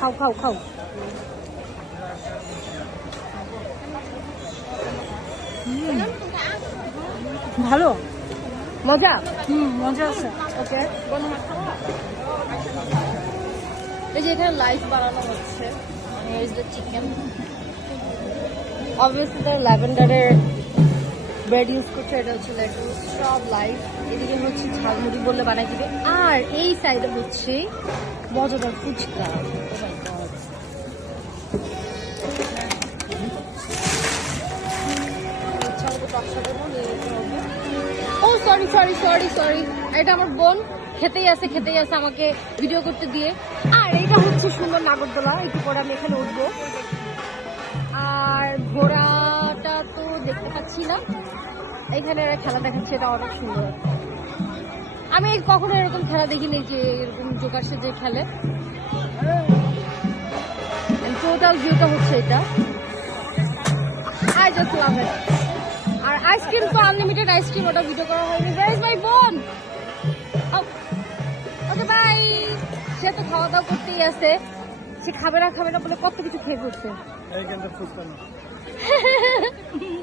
খাও খাও খাও। ভালো, মজা। মজা আছে। ওকে, এই যে এখানে লাইভ বানানো হচ্ছে। Here is the chicken. Obviously তারা ল্যাভেন্ডারের ব্রেড ইউজ করছে, এটা হচ্ছে লেটুস, সব লাইভ। এদিকে হচ্ছে ঝালমুড়ি বললে বানাই দিবে। আর এই সাইডে হচ্ছে মজাদার ফুচকা। ও সরি সরি সরি সরি, এটা আমার বোন খেতেই আছে আমাকে ভিডিও করতে দিয়ে। আর এইটা হচ্ছে সুন্দর নাগরদোলা, একটু পরে আমি এখানে উঠবো। আর ঘোড়াটা তো দেখতে পাচ্ছি না, এখানে খেলা দেখাচ্ছে, এটা অনেক সুন্দর। আমি কখনো এরকম খেলা দেখিনি, যে এরকম জোকার সেজে খেলে। টোটাল ভিউটা হচ্ছে এটা। I just love it. আর আইসক্রিম তো আনলিমিটেড আইসক্রিম, ওটা ভিডিও করা হয়নি। ওয়্যার ইজ মাই বোন? Okay bye. সে তো খাওয়া দাওয়া করতেই আছে, সে খাবে না বলে কত কিছু খেয়ে করছে।